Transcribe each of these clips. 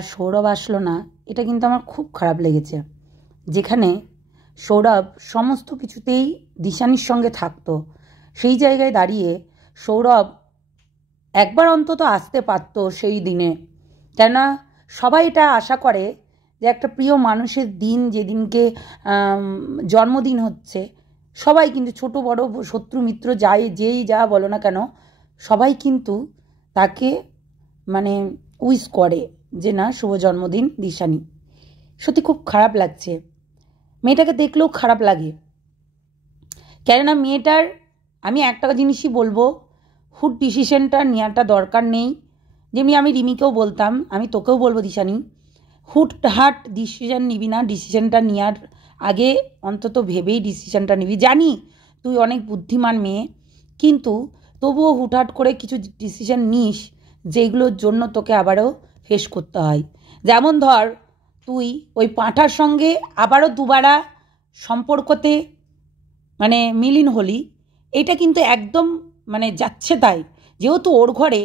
আর সৌরভ আসলো না, এটা কিন্তু আমার খুব খারাপ লেগেছে। যেখানে সৌরভ সমস্ত কিছুতেই দিশানির সঙ্গে থাকতো, সেই জায়গায় দাঁড়িয়ে সৌরভ একবার অন্তত আসতে পারতো সেই দিনে। কেননা সবাই এটা আশা করে যে একটা প্রিয় মানুষের দিন, যেদিনকে জন্মদিন হচ্ছে, সবাই কিন্তু ছোট বড় শত্রু মিত্র যেই যা বলো না কেন, সবাই কিন্তু তাকে মানে উইশ করে যে না, শুভ জন্মদিন দিশানি। সত্যি খুব খারাপ লাগছে, মেয়েটাকে দেখলেও খারাপ লাগে। কেননা মেয়েটার, আমি একটা জিনিসই বলবো, হুট ডিসিশনটা নেওয়াটা দরকার নেই। যেমনি আমি রিমিকেও বলতাম, আমি তোকেও বলবো দিশানি, হুটহাট ডিসিশন নিবি না। ডিসিশনটা নেওয়ার আগে অন্তত ভেবেই ডিসিশনটা নিবি। জানি তুই অনেক বুদ্ধিমান মেয়ে, কিন্তু তবুও হুটহাট করে কিছু ডিসিশন নিস যেগুলোর জন্য তোকে আবারও ফেস করতে হয়। যেমন ধর, তুই ওই পাঁঠার সঙ্গে আবারও দুবারা সম্পর্কতে মানে মিলিন হলি, এটা কিন্তু একদম মানে যাচ্ছে তাই। যেহেতু ওর ঘরে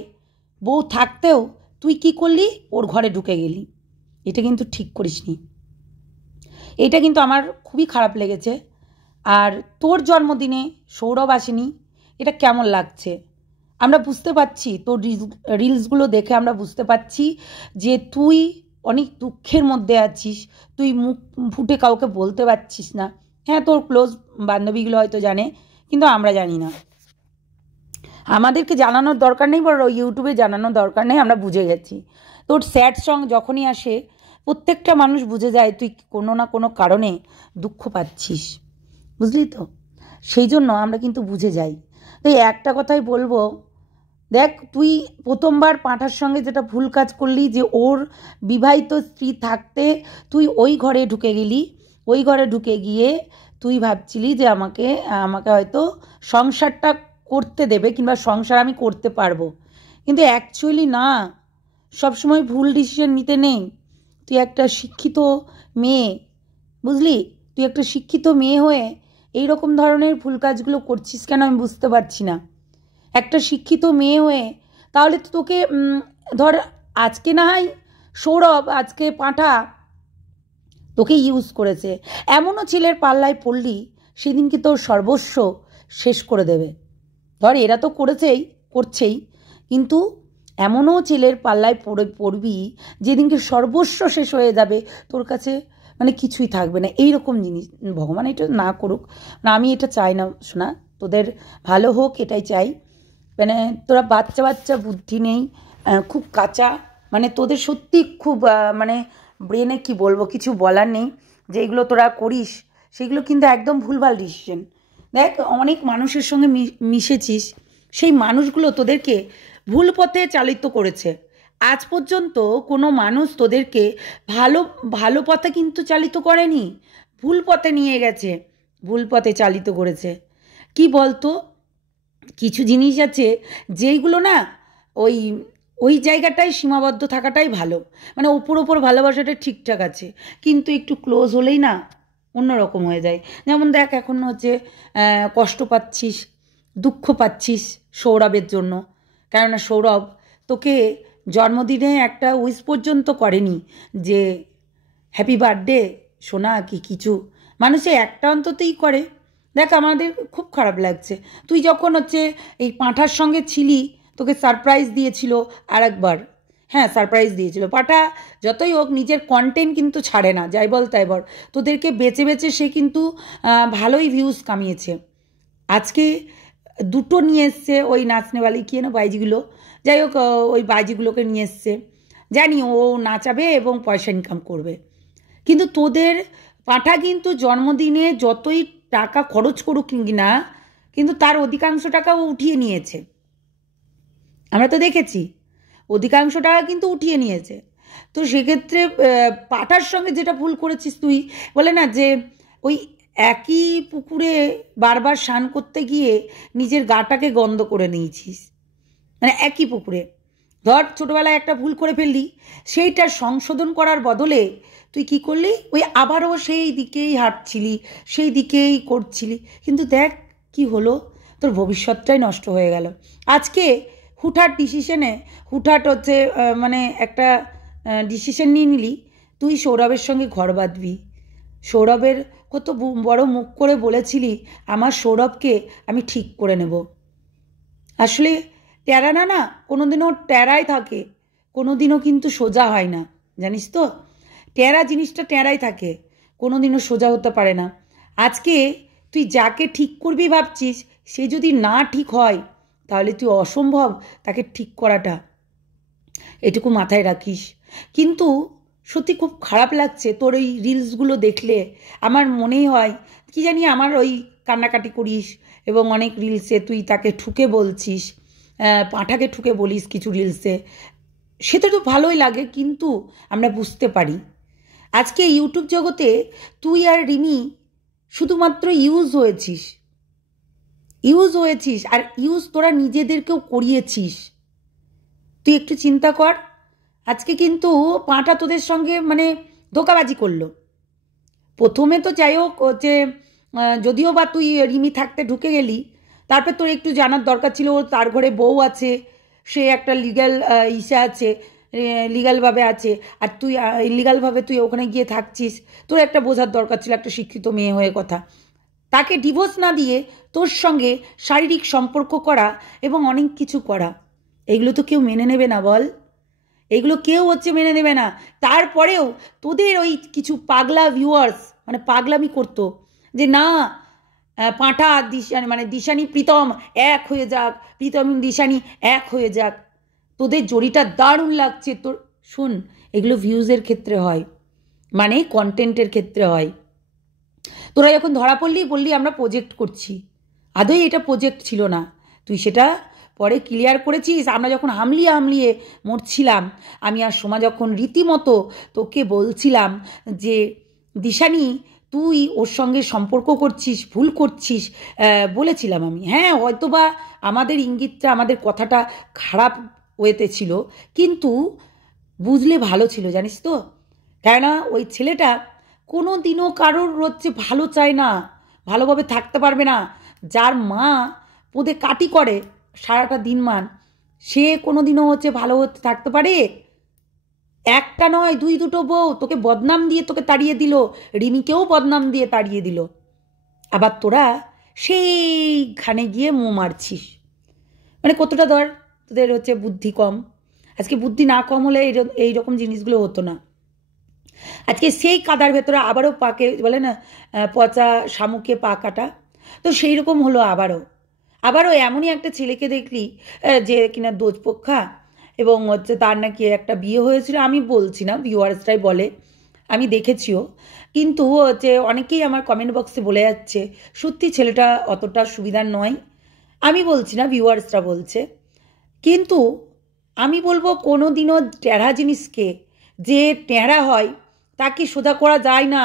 বউ থাকতেও তুই কি করলি, ওর ঘরে ঢুকে গেলি, এটা কিন্তু ঠিক করিসনি। এটা কিন্তু আমার খুবই খারাপ লেগেছে। আর তোর জন্মদিনে সৌরভ আসেনি, এটা কেমন লাগছে? আমরা বুঝতে পারছি, তোর রিলসগুলো দেখে আমরা বুঝতে পারছি যে তুই অনেক দুঃখের মধ্যে আছিস, তুই মুখ ফুটে কাউকে বলতে পারছিস না। হ্যাঁ, তোর ক্লোজ বান্ধবীগুলো হয়তো জানে, কিন্তু আমরা জানি না। আমাদেরকে জানানোর দরকার নেই, বড় ইউটিউবে জানানোর দরকার নেই, আমরা বুঝে গেছি। তোর স্যাড সং যখনই আসে প্রত্যেকটা মানুষ বুঝে যায় তুই কোনো না কোনো কারণে দুঃখ পাচ্ছিস, বুঝলি তো? সেই জন্য আমরা কিন্তু বুঝে যাই। তাই একটা কথাই বলবো, দেখ, তুই প্রথমবার পাঁঠার সঙ্গে যেটা ভুল কাজ করলি, যে ওর বিবাহিত স্ত্রী থাকতে তুই ওই ঘরে ঢুকে গেলি। ওই ঘরে ঢুকে গিয়ে তুই ভাবছিলি যে আমাকে হয়তো সংসারটা করতে দেবে, কিংবা সংসার আমি করতে পারবো, কিন্তু অ্যাকচুয়ালি না, সবসময় ভুল ডিসিশন নিতে নেই। তুই একটা শিক্ষিত মেয়ে, বুঝলি? তুই একটা শিক্ষিত মেয়ে হয়ে এই রকম ধরনের ভুল কাজগুলো করছিস কেন আমি বুঝতে পারছি না। একটা শিক্ষিত মেয়ে হয়ে তাহলে তো তোকে ধর, আজকে না হয় সৌরভ, আজকে পাঁঠা তোকে ইউজ করেছে, এমনও ছেলের পাল্লায় পড়লি সেদিনকে তোর সর্বস্ব শেষ করে দেবে। ধর, এরা তো করছেই, কিন্তু এমনও ছেলের পাল্লায় পড়বি যেদিনকে সর্বস্ব শেষ হয়ে যাবে, তোর কাছে মানে কিছুই থাকবে না। এইরকম জিনিস ভগবান এটা না করুক, না, আমি এটা চাই না শোনা, তোদের ভালো হোক এটাই চাই। মানে তোরা বাচ্চা বুদ্ধি নেই, খুব কাঁচা, মানে তোদের সত্যি খুব মানে ব্রেনে কি বলবো, কিছু বলার নেই। যেগুলো তোরা করিস সেগুলো কিন্তু একদম ভুলভাল ডিসিশন। দেখ, অনেক মানুষের সঙ্গে মিশেছিস, সেই মানুষগুলো তোদেরকে ভুল পথে চালিত করেছে। আজ পর্যন্ত কোনো মানুষ তোদেরকে ভালো পথে কিন্তু চালিত করেনি, ভুল পথে নিয়ে গেছে, ভুল পথে চালিত করেছে। কি বলতো, কিছু জিনিস আছে যেইগুলো না ওই ওই জায়গাটায় সীমাবদ্ধ থাকাটাই ভালো। মানে ওপর ভালোবাসাটা ঠিকঠাক আছে, কিন্তু একটু ক্লোজ হলেই না অন্যরকম হয়ে যায়। যেমন দেখ, এখন হচ্ছে কষ্ট পাচ্ছিস, দুঃখ পাচ্ছিস সৌরভের জন্য, কেননা সৌরভ তোকে জন্মদিনে একটা উইশ পর্যন্ত করেনি যে হ্যাপি বার্থডে সোনা, কি কিছু মানুষে একটা অন্ততই করে। দেখ, আমাদের খুব খারাপ লাগছে। তুই যখন হচ্ছে এই পাঁঠার সঙ্গে ছিলি, তোকে সারপ্রাইজ দিয়েছিল আর একবার। হ্যাঁ, সারপ্রাইজ দিয়েছিল। পাঁঠা যতই হোক নিজের কন্টেন্ট কিন্তু ছাড়ে না, যাই বল তাই বল। তোদেরকে বেচে সে কিন্তু ভালোই ভিউজ কামিয়েছে। আজকে দুটো নিয়ে এসছে ওই নাচনেওয়ালি কি না বাইজিগুলো, যাই হোক ওই বাইজিগুলোকে নিয়ে এসছে। জানি ও নাচাবে এবং পয়সা ইনকাম করবে, কিন্তু তোদের পাঁঠা কিন্তু জন্মদিনে যতই টাকা খরচ করুক কিনা, কিন্তু তার অধিকাংশ টাকা ও উঠিয়ে নিয়েছে। আমরা তো দেখেছি, অধিকাংশ টাকা কিন্তু উঠিয়ে নিয়েছে। তো সেক্ষেত্রে পাঁঠার সঙ্গে যেটা ভুল করেছিস তুই, বলে না যে ওই একই পুকুরে বারবার স্নান করতে গিয়ে নিজের গাটাকে গন্ধ করে নিয়েছিস। মানে একই পুকুরে ধর ছোটোবেলায় একটা ভুল করে ফেললি, সেইটা সংশোধন করার বদলে তুই কি করলি, ওই আবারও সেই দিকেই হাঁটছিলি, সেই দিকেই করছিলি। কিন্তু দেখ কি হলো, তোর ভবিষ্যৎটাই নষ্ট হয়ে গেল। আজকে হুটহাট ডিসিশনে হুটহাট হচ্ছে মানে একটা ডিসিশন নিয়ে নিলি তুই সৌরভের সঙ্গে ঘর বাঁধবি। সৌরভের কত বড় মুখ করে বলেছিলি আমার সৌরভকে আমি ঠিক করে নেব। আসলে ট্যারা না কোনোদিনও ট্যারাই থাকে, কোনোদিনও কিন্তু সোজা হয় না, জানিস তো? ট্যারা জিনিসটা ট্যারাই থাকে, কোনোদিনও সোজা হতে পারে না। আজকে তুই যাকে ঠিক করবি ভাবছিস সে যদি না ঠিক হয় তাহলে তুই অসম্ভব তাকে ঠিক করাটা, এটুকু মাথায় রাখিস। কিন্তু সত্যি খুব খারাপ লাগছে তোর ওই রিলসগুলো দেখলে। আমার মনেই হয় কি জানি আমার ওই কান্নাকাটি করিস এবং অনেক রিলসে তুই তাকে ঠুকে বলছিস, পাঁঠাকে ঠুকে বলিস কিছু রিলসে, সেটা তো ভালোই লাগে, কিন্তু আমরা বুঝতে পারি আজকে ইউটিউব জগতে তুই আর রিমি শুধুমাত্র ইউজ হয়েছিস আর ইউজ তোরা নিজেদেরকেও করিয়েছিস। তুই একটু চিন্তা কর, আজকে কিন্তু পাঁঠা তোদের সঙ্গে মানে ধোঁকাবাজি করলো। প্রথমে তো যাই হোক যে যদিও বা তুই রিমি থাকতে ঢুকে গেলি, তারপর তোর একটু জানার দরকার ছিল তার ঘরে বউ আছে, সে একটা লিগ্যাল ইসে আছে, লিগ্যালভাবে আছে, আর তুই ইলিগালভাবে তুই ওখানে গিয়ে থাকছিস। তোর একটা বোঝার দরকার ছিল একটা শিক্ষিত মেয়ে হয়ে কথা। তাকে ডিভোর্স না দিয়ে তোর সঙ্গে শারীরিক সম্পর্ক করা এবং অনেক কিছু করা, এগুলো তো কেউ মেনে নেবে না বল? এগুলো কেউ মেনে নেবে না। তারপরেও তোদের ওই কিছু পাগলা ভিউয়ার্স মানে পাগলামি করতো যে না পাঁঠা দিশানি মানে দিশানি প্রীতম এক হয়ে যাক, প্রীতম দিশানি এক হয়ে যাক, তোদের জড়িটা দারুণ লাগছে তোর। শুন, এগুলো ভিউজের ক্ষেত্রে হয়, মানে কন্টেন্টের ক্ষেত্রে হয়। তোরা যখন ধরা বললি আমরা প্রজেক্ট করছি, আদৌ এটা প্রজেক্ট ছিল না, তুই সেটা পরে ক্লিয়ার করেছিস। আমরা যখন হামলিয়ে মরছিলাম, আমি আর সোমা যখন রীতিমতো তোকে বলছিলাম যে দিশানি তুই ওর সঙ্গে সম্পর্ক করছিস, ভুল করছিস, বলেছিলাম আমি। হ্যাঁ, হয়তোবা আমাদের ইঙ্গিতটা, আমাদের কথাটা খারাপ ওয়েতে ছিল, কিন্তু বুঝলে ভালো ছিল, জানিস তো? কেননা ওই ছেলেটা কোনো দিনও কারোর ভালো চায় না, ভালোভাবে থাকতে পারবে না। যার মা পোদে কাটি করে সারাটা দিনমান, সে কোনো দিনও ভালো থাকতে পারে? একটা নয় দুই দুটো বউ তোকে বদনাম দিয়ে তোকে তাড়িয়ে দিল, রিমিকেও বদনাম দিয়ে তাড়িয়ে দিল, আবার তোরা সেইখানে গিয়ে মুঁ মারছিস। মানে কতটা ধর তোদের বুদ্ধি কম। আজকে বুদ্ধি না কম হলে এইরকম জিনিসগুলো হতো না। আজকে সেই কাদার ভেতরে আবারও পাকে বলে না পচা শামুকে পা কাটা, তো সেই রকম হলো আবারও এমনই একটা ছেলেকে দেখলি যে কিনা দোজপোক্ষা, এবং তার নাকি একটা বিয়ে হয়েছিল। আমি বলছি না, ভিউয়ার্সরাই বলে, আমি দেখেছিও, কিন্তু অনেকেই আমার কমেন্ট বক্সে বলে যাচ্ছে সত্যি ছেলেটা অতটা সুবিধার নয়। আমি বলছি না, ভিউয়ার্সরা বলছে। কিন্তু আমি বলবো কোনো দিনও ট্যাড়া জিনিসকে যে ট্যাড়া হয় তাকে সোজা করা যায় না,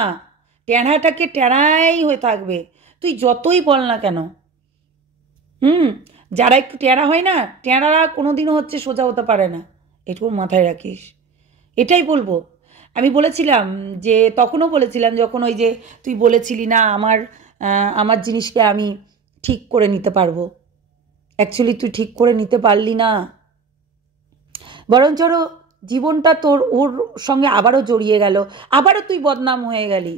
ট্যাড়াটাকে ট্যাড়াই হয়ে থাকবে, তুই যতই বল না কেন। যারা একটু ট্যাড়া হয় না, ট্যাড়ারা কোনো দিনও সোজা হতে পারে না, এটুকু মাথায় রাখিস। এটাই বলবো। আমি বলেছিলাম যে, তখনও বলেছিলাম যখন ওই যে তুই বলেছিলি না আমার জিনিসকে আমি ঠিক করে নিতে পারবো, অ্যাকচুয়ালি তুই ঠিক করে নিতে পারলি না, বরঞ্চ জীবনটা তোর ওর সঙ্গে আবারও জড়িয়ে গেল, আবারও তুই বদনাম হয়ে গেলি।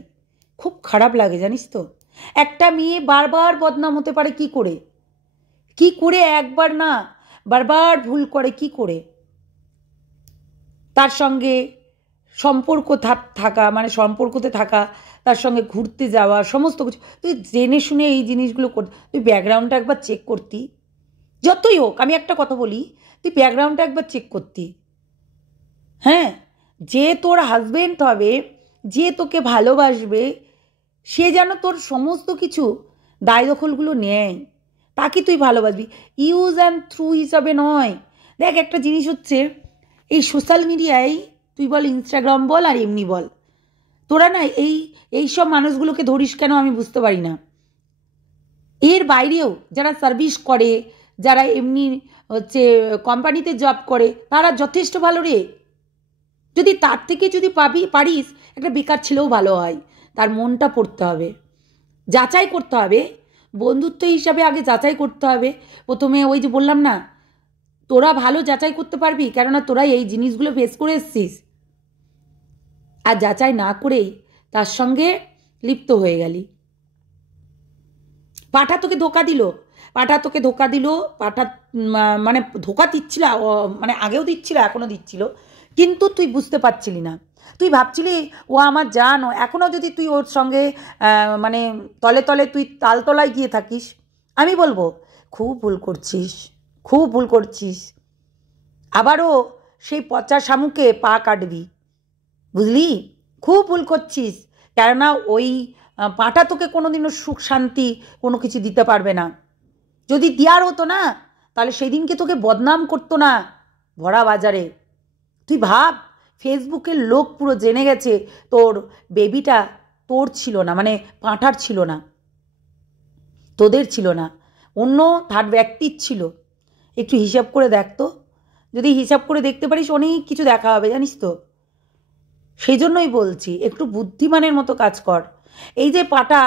খুব খারাপ লাগে, জানিস তো? একটা মেয়ে বারবার বদনাম হতে পারে কি করে একবার না বারবার ভুল করে কি করে? তার সঙ্গে সম্পর্ক থাকা মানে সম্পর্কতে থাকা, তার সঙ্গে ঘুরতে যাওয়া, সমস্ত কিছু তুই জেনে শুনে এই জিনিসগুলো তুই ব্যাকগ্রাউন্ডটা একবার চেক করতি। যতই হোক, আমি একটা কথা বলি, তুই ব্যাকগ্রাউন্ডটা একবার চেক করতি। হ্যাঁ, যে তোর হাজবেন্ড হবে, যে তোকে ভালোবাসবে, সে যেন তোর সমস্ত কিছু দায় দখলগুলো নেয়, তাকে তুই ভালোবাসবি, ইউজ অ্যান্ড থ্রু হিসাবে নয়। দেখ, একটা জিনিস এই সোশ্যাল মিডিয়ায় তুই বল, ইনস্টাগ্রাম বল আর এমনি বল, তোরা না এই সব মানুষগুলোকে ধরিস কেন আমি বুঝতে পারি না। এর বাইরেও যারা সার্ভিস করে, যারা এমনি কোম্পানিতে জব করে, তারা যথেষ্ট ভালো রে। যদি তার থেকে যদি পারিস, একটা বেকার ছেলেও ভালো হয়। তার মনটা পড়তে হবে, যাচাই করতে হবে, বন্ধুত্ব হিসাবে আগে যাচাই করতে হবে। প্রথমে ওই যে বললাম না, তোরা ভালো যাচাই করতে পারবি, কেননা তোরা এই জিনিসগুলো ফেস করে এসছিস। আর যাচাই না করেই তার সঙ্গে লিপ্ত হয়ে গেলি। পাঠা তোকে ধোকা দিল, পাঠা মানে ধোকা দিচ্ছিল, মানে আগেও দিচ্ছিল, এখনও দিচ্ছিল, কিন্তু তুই বুঝতে পারছিলি না। তুই ভাবছিলি ও আমার জান, এখনও যদি তুই ওর সঙ্গে মানে তলে তলে তুই তালতলায় গিয়ে থাকিস, আমি বলবো খুব ভুল করছিস, খুব ভুল করছিস। আবারও সেই পচা শামুকে পা কাটবি, বুঝলি? খুব ভুল করছিস, কেননা ওই পাটা তোকে কোনোদিনও সুখ শান্তি কোনো কিছু দিতে পারবে না। যদি দেওয়ার হতো না, তাহলে সেই দিনকে তোকে বদনাম করতো না ভরা বাজারে। তুই ভাব, ফেসবুকের লোক পুরো জেনে গেছে তোর বেবিটা তোর ছিল না, মানে পাঁঠার ছিল না, তোদের ছিল না, অন্য থার্ড ব্যক্তির ছিল। একটু হিসাব করে দেখ তো, যদি হিসাব করে দেখতে পারিস অনেক কিছু দেখা হবে, জানিস তো। সেই জন্যই বলছি একটু বুদ্ধিমানের মতো কাজ কর। এই যে পাটা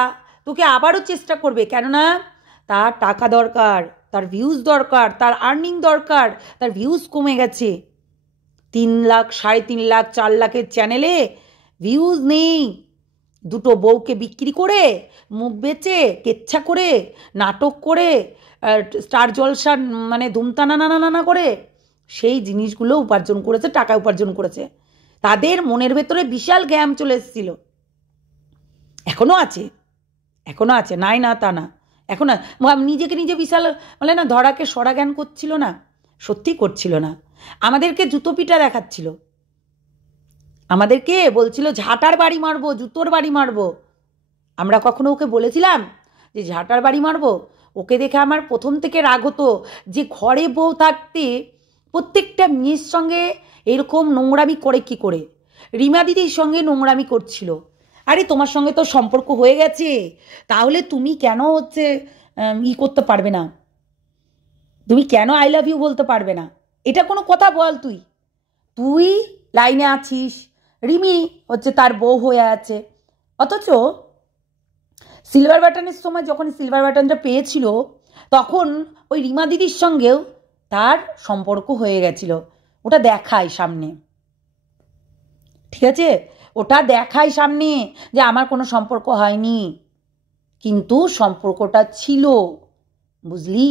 তোকে আবারও চেষ্টা করবে, কেননা তার টাকা দরকার, তার ভিউজ দরকার, তার আর্নিং দরকার। তার ভিউজ কমে গেছে, 3 লাখ, 3.5 লাখ, 4 লাখের চ্যানেলে ভিউজ নেই। দুটো বউকে বিক্রি করে, মুখ বেচে, কেচ্ছা করে, নাটক করে, স্টার জলসা মানে ধুমতানা নানা করে সেই জিনিসগুলো উপার্জন করেছে, টাকা উপার্জন করেছে। তাদের মনের ভেতরে বিশাল জ্ঞান চলে এসেছিল, এখনও আছে, এখনও আছে, নাই না তা না, এখন নিজেকে নিজে বিশাল বলে না, ধরাকে সরা জ্ঞান করছিল না, সত্যি করছিল না। আমাদেরকে জুতো পিটা দেখাচ্ছিল, আমাদেরকে বলছিল ঝাঁটার বাড়ি মারবো, জুতোর বাড়ি মারবো। আমরা কখনো ওকে বলেছিলাম যে ঝাঁটার বাড়ি মারবো? ওকে দেখে আমার প্রথম থেকে রাগ হতো যে ঘরে বউ থাকতে প্রত্যেকটা মেয়ের সঙ্গে এরকম নোংরামি করে কি করে। রিমা দিদির সঙ্গে নোংরামি করছিল। আরে তোমার সঙ্গে তো সম্পর্ক হয়ে গেছে, তাহলে তুমি কেন হচ্ছে করতে পারবে না? তুমি কেন আই লাভ ইউ বলতে পারবে না? এটা কোনো কথা বল? তুই তুই লাইনে আছিস, রিমি হচ্ছে তার বউ হয়ে আছে, অথচ সিলভার বাটনের সময় যখন সিলভার বাটনটা পেয়েছিল তখন ওই রিমা দিদির সঙ্গেও তার সম্পর্ক হয়ে গেছিল। ওটা দেখায় সামনে, ঠিক আছে, ওটা দেখায় সামনে যে আমার কোনো সম্পর্ক হয়নি, কিন্তু সম্পর্কটা ছিল, বুঝলি?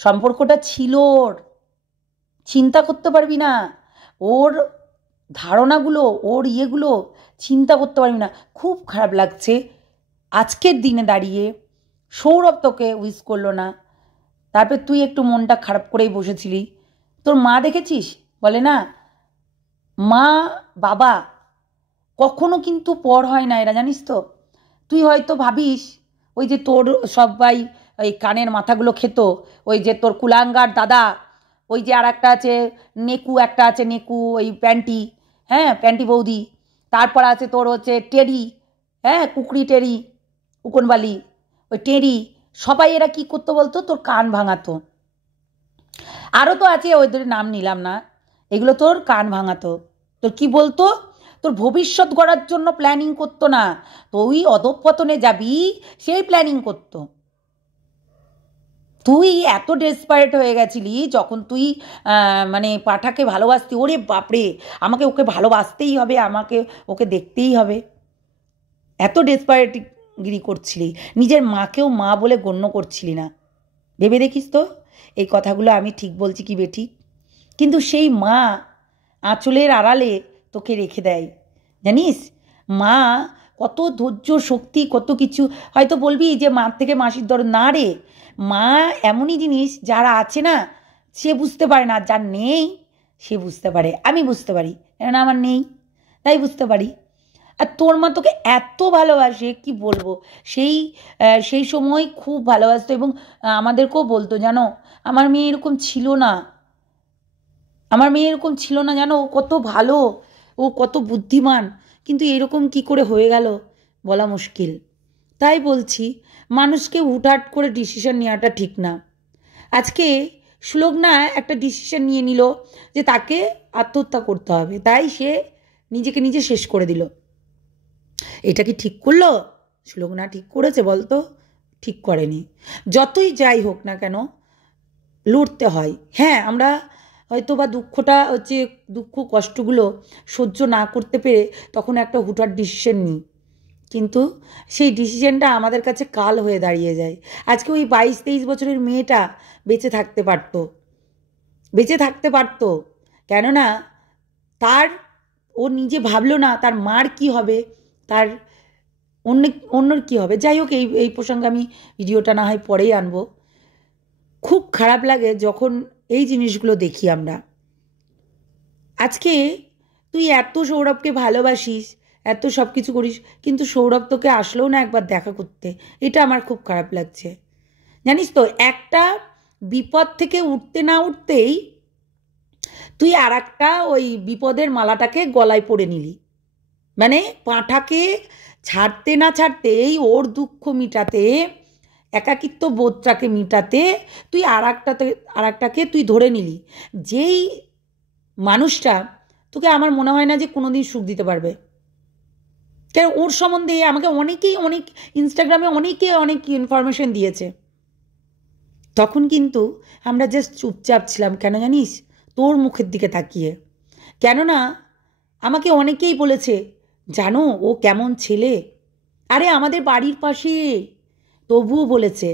সম্পর্কটা ছিল ওর। চিন্তা করতে পারবি না, ওর ধারণাগুলো, ওর ইয়েগুলো চিন্তা করতে পারবি না। খুব খারাপ লাগছে আজকের দিনে দাঁড়িয়ে সৌরভ তোকে উইশ করলো না, তারপর তুই একটু মনটা খারাপ করেই বসেছিলি। তোর মা দেখেছিস, বলে না মা বাবা কখনো কিন্তু পর হয় না, এরা জানিস তো। তুই হয়তো ভাবিস ওই যে তোর সবাই ওই কানের মাথাগুলো খেত, ওই যে তোর কুলাঙ্গার দাদা, ওই যে আর একটা আছে নেকু, একটা আছে নেকু ওই প্যান্টি, হ্যাঁ প্যান্টি বৌদি, তারপর আছে তোর হচ্ছে টেরি, হ্যাঁ কুকরি টেরি, উকনবালি, ওই টেরি, সবাই এরা কি করতো বলতো? তোর কান ভাঙাতো। আরও তো আছে, ওদের নাম নিলাম না, এগুলো তোর কান ভাঙাতো। তোর কি বলতো? তোর ভবিষ্যৎ গড়ার জন্য প্ল্যানিং করতো না, তুই অধঃপতনে যাবি সেই প্ল্যানিং করতো। তুই এত ডেসপারেট হয়ে গেছিলি যখন তুই মানে পাঠাকে ভালোবাসতি, ওরে বাপরে আমাকে ওকে ভালোবাসতেই হবে, আমাকে ওকে দেখতেই হবে, এত ডেসপারেটগিরি করছিলি, নিজের মাকেও মা বলে গণ্য করছিলি না। ভেবে দেখিস তো এই কথাগুলো আমি ঠিক বলছি কি বেঠিক? কিন্তু সেই মা আঁচলের আড়ালে তোকে রেখে দেয়, জানিস? মা কত ধৈর্য শক্তি, কত কিছু। হয়তো বলবি যে মার থেকে মাসির দর না রে, মা এমনই জিনিস যারা আছে না সে বুঝতে পারে না, যার নেই সে বুঝতে পারে। আমি বুঝতে পারি, কেননা আমার নেই, তাই বুঝতে পারি। আর তোর মা তোকে এত ভালোবাসে কি বলবো, সেই সেই সময় খুব ভালোবাসতো এবং আমাদেরকেও বলতো জানো আমার মেয়ে এরকম ছিল না, আমার মেয়ে এরকম ছিল না, জানো ও কত ভালো, ও কত বুদ্ধিমান, কিন্তু এরকম কি করে হয়ে গেল বলা মুশকিল। তাই বলছি মানুষকে হুটহাট করে ডিসিশন নেওয়াটা ঠিক না। আজকে সুলগ্না একটা ডিসিশন নিয়ে নিল যে তাকে আত্মহত্যা করতে হবে, তাই সে নিজেকে নিজে শেষ করে দিল। এটা কি ঠিক করলো? সুলগ্না ঠিক করেছে বলতো? ঠিক করেনি। যতই যাই হোক না কেন লড়তে হয়। হ্যাঁ আমরা হয়তো বা দুঃখটা হচ্ছে দুঃখ কষ্টগুলো সহ্য না করতে পেরে তখন একটা হুটহাট ডিসিশন নিই, কিন্তু সেই ডিসিশনটা আমাদের কাছে কাল হয়ে দাঁড়িয়ে যায়। আজকে ওই 22-23 বছরের মেয়েটা বেঁচে থাকতে পারতো, বেঁচে থাকতে পারতো, কেননা তার ও নিজে ভাবলো না তার মার কি হবে, তার অন্যর কি হবে। যাই হোক, এই এই প্রসঙ্গে আমি ভিডিওটা না হয় পরেই আনবো। খুব খারাপ লাগে যখন এই জিনিসগুলো দেখি আমরা। আজকে তুই এত সৌরভকে ভালোবাসিস, এত সব কিছু করিস, কিন্তু সৌরভ তোকে আসলেও না একবার দেখা করতে। এটা আমার খুব খারাপ লাগছে। জানিস তো, একটা বিপদ থেকে উঠতে না উঠতেই তুই আর একটা ওই বিপদের মালাটাকে গলায় পরে নিলি। মানে পাঁঠাকে ছাড়তে না ছাড়তেই ওর দুঃখ মিটাতে, একাকিত্ব বোধটাকে মিটাতে তুই আর একটাকে তুই ধরে নিলি। যেই মানুষটা তোকে আমার মনে হয় না যে কোনোদিন সুখ দিতে পারবে। কেন, ওর সম্বন্ধে আমাকে অনেকেই অনেক ইনস্টাগ্রামে অনেক ইনফরমেশন দিয়েছে, তখন কিন্তু আমরা জাস্ট চুপচাপ ছিলাম। কেন জানিস? তোর মুখের দিকে তাকিয়ে। কেননা আমাকে অনেকেই বলেছে, জানো ও কেমন ছেলে। আরে আমাদের বাড়ির পাশে, তবুও বলেছে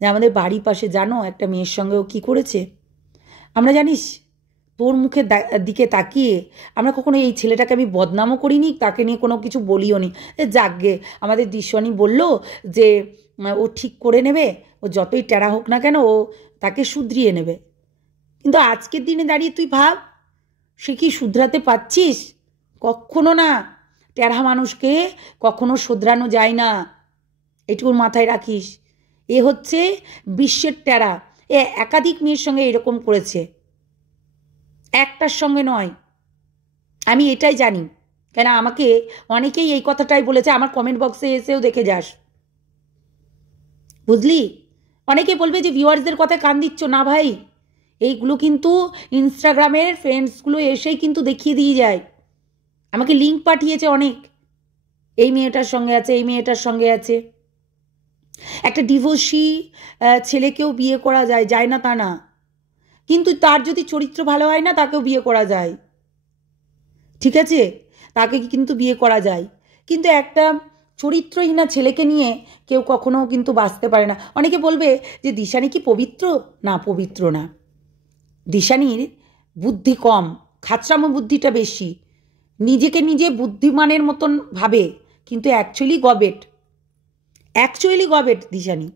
যে আমাদের বাড়ির পাশে জানো একটা মেয়ের সঙ্গে ও কী করেছে। আমরা জানিস তোর মুখের দিকে তাকিয়ে আমরা কখনো এই ছেলেটাকে আমি বদনামও করিনি, তাকে নিয়ে কোনো কিছু বলিও নি। যাকগে, আমাদের দিশানি বলল যে ও ঠিক করে নেবে, ও যতই টেরা হোক না কেন ও তাকে শুধরিয়ে নেবে। কিন্তু আজকের দিনে দাঁড়িয়ে তুই ভাব, সে কি শুধরাতে পারছিস? কখনো না। টেরা মানুষকে কখনো শোধরানো যায় না, এটুকুর মাথায় রাখিস। এ হচ্ছে বিশ্বের টেরা। এ একাধিক মেয়ের সঙ্গে এরকম করেছে, একটার সঙ্গে নয়। আমি এটাই জানি, কেন আমাকে অনেকেই এই কথাটাই বলেছে। আমার কমেন্ট বক্সে এসেও দেখে যাস, বুঝলি? অনেকে বলবে যে ভিউয়ার্সদের কথায় কান দিচ্ছ না। ভাই, এইগুলো কিন্তু ইনস্টাগ্রামের ফ্রেন্ডসগুলো এসেই কিন্তু দেখিয়ে দিয়ে যায়। আমাকে লিঙ্ক পাঠিয়েছে অনেক, এই মেয়েটার সঙ্গে আছে, এই মেয়েটার সঙ্গে আছে। একটা ডিভোর্সি ছেলেকেও বিয়ে করা যায়, যায় না তা না, কিন্তু তার যদি চরিত্র ভালো হয় না তাকেও বিয়ে করা যায়, ঠিক আছে? তাকে কিন্তু বিয়ে করা যায়, কিন্তু একটা চরিত্রহীনা ছেলেকে নিয়ে কেউ কখনো কিন্তু বাঁচতে পারে না। অনেকে বলবে যে দিশানি কি পবিত্র? না, পবিত্র না। দিশানির বুদ্ধি কম, খাচরামো বুদ্ধিটা বেশি। নিজেকে নিজে বুদ্ধিমানের মতন ভাবে, কিন্তু অ্যাকচুয়ালি গবেট দিশানি।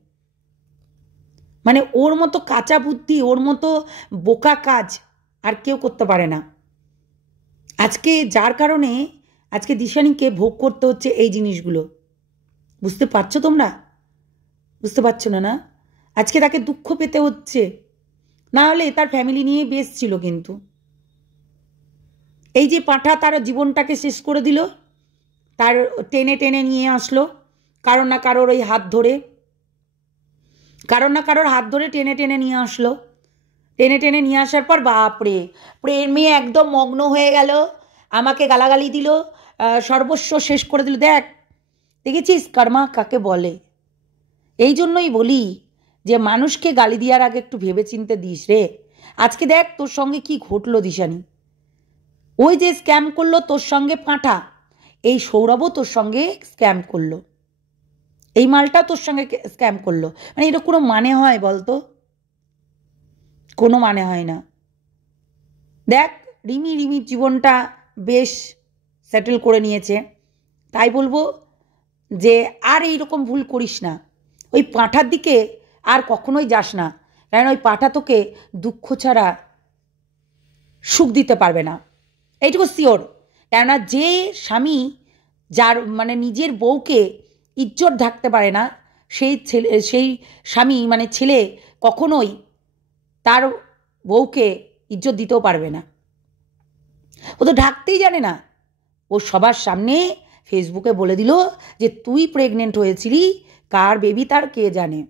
মানে ওর মতো কাঁচা বুদ্ধি, ওর মতো বোকা কাজ আর কেউ করতে পারে না। আজকে যার কারণে আজকে দিশানিকে ভোগ করতে হচ্ছে এই জিনিসগুলো। বুঝতে পারছো তোমরা? বুঝতে পারছো না? না, আজকে তাকে দুঃখ পেতে হচ্ছে, না হলে তার ফ্যামিলি নিয়ে বেশ ছিল। কিন্তু এই যে পাঁঠা তার জীবনটাকে শেষ করে দিল, তার টেনে টেনে নিয়ে আসলো কারোর না কারোর ওই হাত ধরে, কারোর না কারোর হাত ধরে টেনে টেনে নিয়ে আসলো। টেনে টেনে নিয়ে আসার পর বাপরে, প্রেমে একদম মগ্ন হয়ে গেল, আমাকে গালাগালি দিল, সর্বস্ব শেষ করে দিল। দেখেছিস কর্মা কাকে বলে? এই জন্যই বলি যে মানুষকে গালি দেওয়ার আগে একটু ভেবে চিনতে দিস রে। আজকে দেখ তোর সঙ্গে কি ঘটলো দিশানি। ওই যে স্ক্যাম করলো তোর সঙ্গে পাঁঠা, এই সৌরভও তোর সঙ্গে স্ক্যাম করলো, এই মালটা তোর সঙ্গে স্ক্যাম করলো। মানে এটা কোনো মানে হয় বলতো? কোনো মানে হয় না। দেখ, রিমির জীবনটা বেশ সেটেল করে নিয়েছে, তাই বলবো যে আর এইরকম ভুল করিস না। ওই পাঁঠার দিকে আর কখনোই যাস না, কারণ ওই পাঁঠা তোকে দুঃখ ছাড়া সুখ দিতে পারবে না, এইটুকু শিওর। কেননা যে স্বামী যার মানে নিজের বউকে ইজ্জত ঢাকতে পারে না, সেই স্বামী মানে ছেলে কখনোই তার বউকে ইজ্জত দিতেও পারবে না। ও তো ঢাকতেই জানে না। ও সবার সামনে ফেসবুকে বলে দিল যে তুই প্রেগনেন্ট হয়েছিলি, কার বেবি তার কে জানে।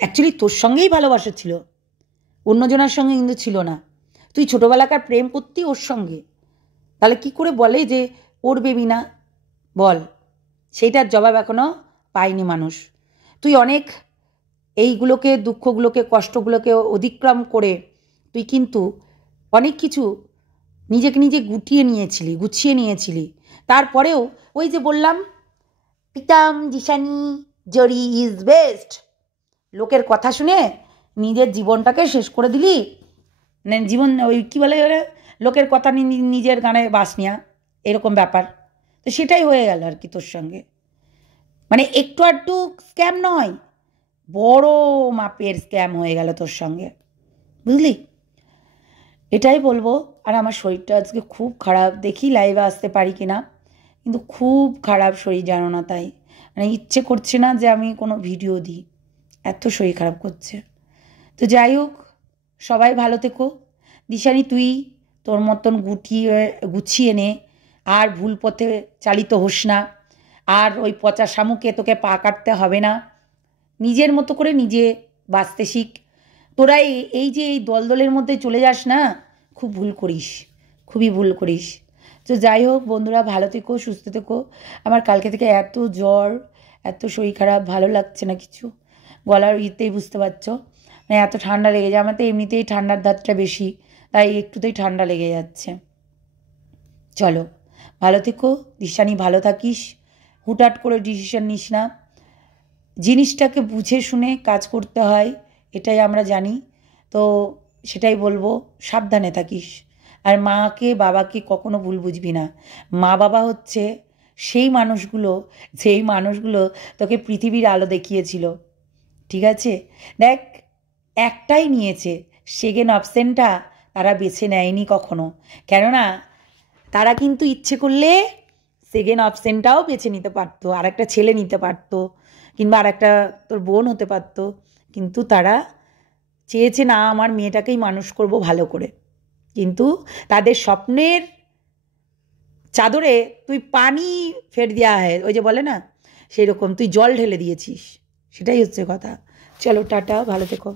অ্যাকচুয়ালি তোর সঙ্গেই ভালোবাসা ছিল, অন্যজনের সঙ্গে কিন্তু ছিল না। তুই ছোটোবেলাকার প্রেম করতি ওর সঙ্গে, তাহলে কি করে বলে যে ওর বেবি না? বল, সেইটার জবাব এখনও পায়নি মানুষ। তুই অনেক এইগুলোকে, দুঃখগুলোকে, কষ্টগুলোকে অতিক্রম করে তুই কিন্তু অনেক কিছু নিজেকে নিজে গুছিয়ে নিয়েছিলি, তারপরেও ওই যে বললাম পিতাম জিশানি জরি ইজ বেস্ট, লোকের কথা শুনে নিজের জীবনটাকে শেষ করে দিলি। জীবন ওই কী বলে লোকের কথা নিজের গানে বাস নেওয়া, এরকম ব্যাপার। তো সেটাই হয়ে গেল আর কি তোর সঙ্গে। মানে একটু আধটু স্ক্যাম নয়, বড় মাপের স্ক্যাম হয়ে গেল তোর সঙ্গে, বুঝলি? এটাই বলবো। আর আমার শরীরটা আজকে খুব খারাপ, দেখি লাইভে আসতে পারি কি না, কিন্তু খুব খারাপ শরীর, জানো না, তাই মানে ইচ্ছে করছে না যে আমি কোনো ভিডিও দিই, এত শরীর খারাপ করছে। তো যাই হোক, সবাই ভালো থেকো। দিশানি তুই তোর মতন গুছিয়ে নে, আর ভুল পথে চালিত হোস না, আর ওই পচা শামুকে তোকে পা কাটতে হবে না, নিজের মতো করে নিজে বাঁচতে শিখ। তোরা এই যে এই দলদলের মধ্যে চলে যাস না, খুব ভুল করিস, খুবই ভুল করিস। তো যাই হোক বন্ধুরা, ভালো থেকো, সুস্থ থেকো। আমার কালকে থেকে এত জ্বর, এত শরীর খারাপ, ভালো লাগছে না কিছু, গলার ইতেই বুঝতে পারছো, মানে এত ঠান্ডা লেগে যায়। আমার তো এমনিতেই ঠান্ডার ধাতটা বেশি, তাই একটুতেই ঠান্ডা লেগে যাচ্ছে। চলো ভালো থেকো, দিশানি ভালো থাকিস, হুটহাট করে ডিসিশন নিস না, জিনিসটাকে বুঝে শুনে কাজ করতে হয়, এটাই আমরা জানি। তো সেটাই বলবো, সাবধানে থাকিস। আর মাকে বাবাকে কখনো ভুল বুঝবি না। মা বাবা হচ্ছে সেই মানুষগুলো, যেই মানুষগুলো তোকে পৃথিবীর আলো দেখিয়েছিল, ঠিক আছে? দেখ, একটাই নিয়েছে, সেকেন্ড অপশানটা তারা বেছে নেয়নি কখনো, কেননা তারা কিন্তু ইচ্ছে করলে সেকেন্ড অপশানটাও বেছে নিতে পারতো, আর একটা ছেলে নিতে পারতো, কিংবা আর একটা তোর বোন হতে পারতো, কিন্তু তারা চেয়েছে না আমার মেয়েটাকেই মানুষ করব ভালো করে। কিন্তু তাদের স্বপ্নের চাদরে তুই পানি ফের দেওয়া হয়, ওই যে বলে না, সেই রকম তুই জল ঢেলে দিয়েছিস, সেটাই হচ্ছে কথা। চলো টাটা, ভালো থেকো।